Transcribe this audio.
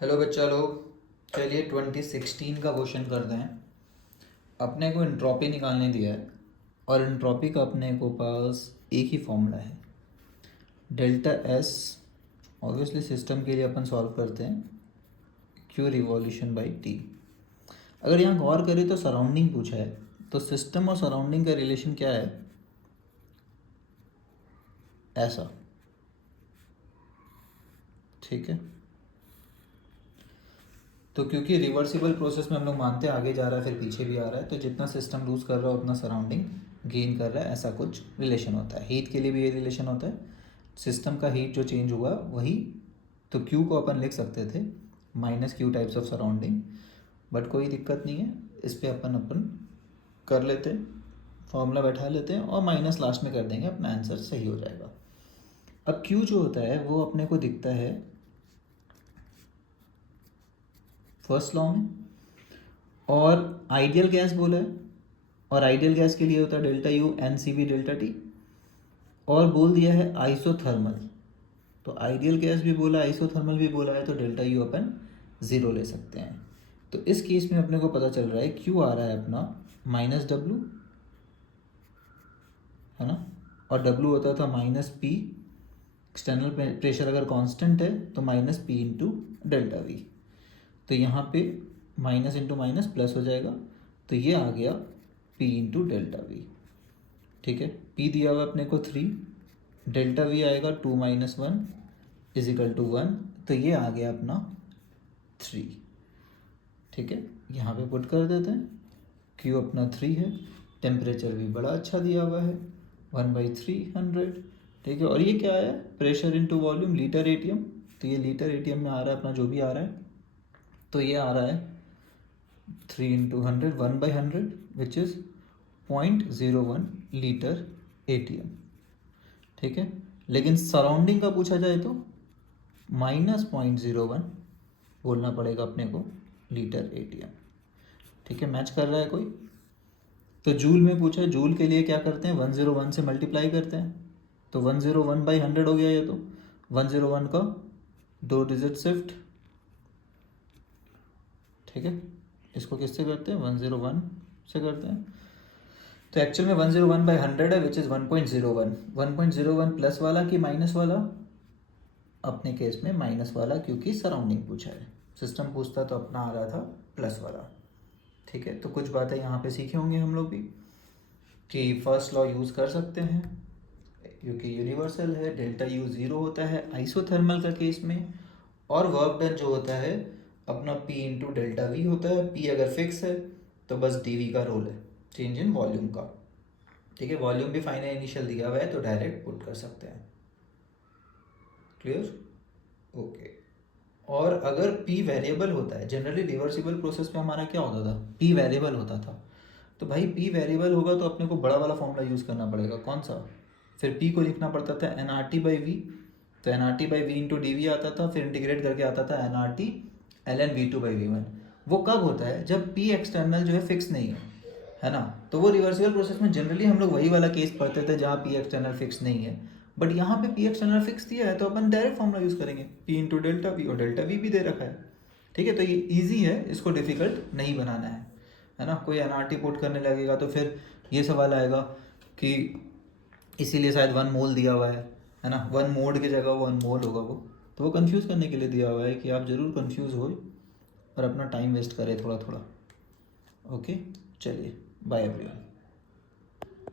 Hello बच्चा लोग, चलिए 2016 का क्वेश्चन करते हैं। अपने को एंट्रोपी निकालने दिया है और एंट्रोपी का अपने को पास एक ही फॉर्मूला है, डेल्टा एस। ऑब्वियसली सिस्टम के लिए अपन सॉल्व करते हैं क्यू रिवॉल्यूशन बाई टी। अगर यहाँ गौर करें तो सराउंडिंग पूछा है, तो सिस्टम और सराउंडिंग का रिलेशन क्या है? ऐसा, ठीक है। तो क्योंकि रिवर्सिबल प्रोसेस में हम लोग मानते हैं आगे जा रहा है फिर पीछे भी आ रहा है, तो जितना सिस्टम लूज कर रहा है उतना सराउंडिंग गेन कर रहा है, ऐसा कुछ रिलेशन होता है। हीट के लिए भी ये रिलेशन होता है, सिस्टम का हीट जो चेंज हुआ वही। तो क्यू को अपन लिख सकते थे minus Q types of surrounding, but कोई दिक्कत नहीं है, इस पर अपन कर लेते हैं, फॉर्मूला बैठा लेते हैं और माइनस लास्ट में कर देंगे, अपना आंसर सही हो जाएगा। अब क्यू जो होता है वो अपने को दिखता है फर्स्ट लॉ में, और आइडियल गैस बोला है, और आइडियल गैस के लिए होता है delta U N C B delta T, और बोल दिया है आइसोथर्मल। तो आइडियल गैस भी बोला, आइसोथर्मल भी बोला है, तो डेल्टा यू अपन ज़ीरो ले सकते हैं। तो इस केस में अपने को पता चल रहा है क्यू आ रहा है अपना माइनस डब्लू, है ना, और डब्लू होता था माइनस पी। एक्सटर्नल प्रेशर अगर कांस्टेंट है तो minus P into delta we. तो यहाँ पे माइनस इंटू माइनस प्लस हो जाएगा, तो ये आ गया P इंटू डेल्टा वी, ठीक है। P दिया हुआ अपने को 3, डेल्टा वी आएगा 2 माइनस 1 इजिकल टू 1, तो ये आ गया अपना 3, ठीक है। यहाँ पे पुट कर देते हैं, Q अपना 3 है, टेम्परेचर भी बड़ा अच्छा दिया हुआ है 1/300, ठीक है। और ये क्या है, pressure into volume litre ATM, तो ये लीटर एटीएम में आ रहा है अपना जो भी आ रहा है, तो ये आ रहा है 3 into 100 1/100 which is 0.01 litre ATM, ठीक है। लेकिन सराउंडिंग का पूछा जाए तो -0.01 बोलना पड़ेगा अपने को लीटर एटीएम, ठीक है। मैच कर रहा है कोई? तो जूल में पूछा है, जूल के लिए क्या करते हैं, 101 से मल्टीप्लाई करते हैं, तो 101/100 हो गया ये। तो 101 का 2 डिजिट शिफ्ट, ठीक है। इसको किससे करते हैं, 101 से करते हैं। तो एक्चुअल में 101/100 है विच इज़ 1.01। 1.01 प्लस वाला कि माइनस वाला? अपने केस में माइनस वाला, क्योंकि सराउंडिंग पूछा है। सिस्टम पूछता तो अपना आ रहा था प्लस वाला, ठीक है। तो कुछ बातें यहाँ पे सीखे होंगे हम लोग भी कि फर्स्ट लॉ यूज़ कर सकते हैं क्योंकि यूनिवर्सल है, डेल्टा यू ज़ीरो होता है आइसोथर्मल का केस में, और वर्क डन जो होता है अपना P इंटू डेल्टा वी होता है। P अगर फिक्स है तो बस dV का रोल है, चेंज इन वॉल्यूम का, ठीक है। वॉल्यूम भी फाइनल इनिशियल दिया हुआ है तो डायरेक्ट पुट कर सकते हैं। क्लियर? ओके। और अगर P वेरिएबल होता है, जनरली रिवर्सिबल प्रोसेस में हमारा क्या होता था, P वेरिएबल होता था, तो भाई P वेरिएबल होगा तो अपने को बड़ा वाला फॉर्मूला यूज़ करना पड़ेगा, कौन सा? फिर P को लिखना पड़ता था nRT/V, तो nRT/V इंटू dV आता था, फिर इंटीग्रेट करके आता था nRT ln V2/V1। वो कब होता है, जब P एक्सटर्नल जो है फिक्स नहीं है ना। तो वो रिवर्सिबल प्रोसेस में जनरली हम लोग वही वाला केस पढ़ते थे जहाँ P एक्सटर्नल फिक्स नहीं है, बट यहाँ पे P एक्सटर्नल फिक्स दिया है तो अपन डायरेक्ट फॉर्मूला यूज़ करेंगे, P इंटू डेल्टा वी, और डेल्टा वी भी दे रखा है, ठीक है। तो ये ईजी है, इसको डिफिकल्ट नहीं बनाना है ना। कोई एनआरटी पुट करने लगेगा तो फिर ये सवाल आएगा कि इसीलिए शायद 1 मोल दिया हुआ है ना, 1 मोड की जगह 1 मोल होगा वो, तो वो कंफ्यूज करने के लिए दिया हुआ है कि आप ज़रूर कंफ्यूज हो और अपना टाइम वेस्ट करें थोड़ा थोड़ा। ओके, चलिए बाय एवरीवन।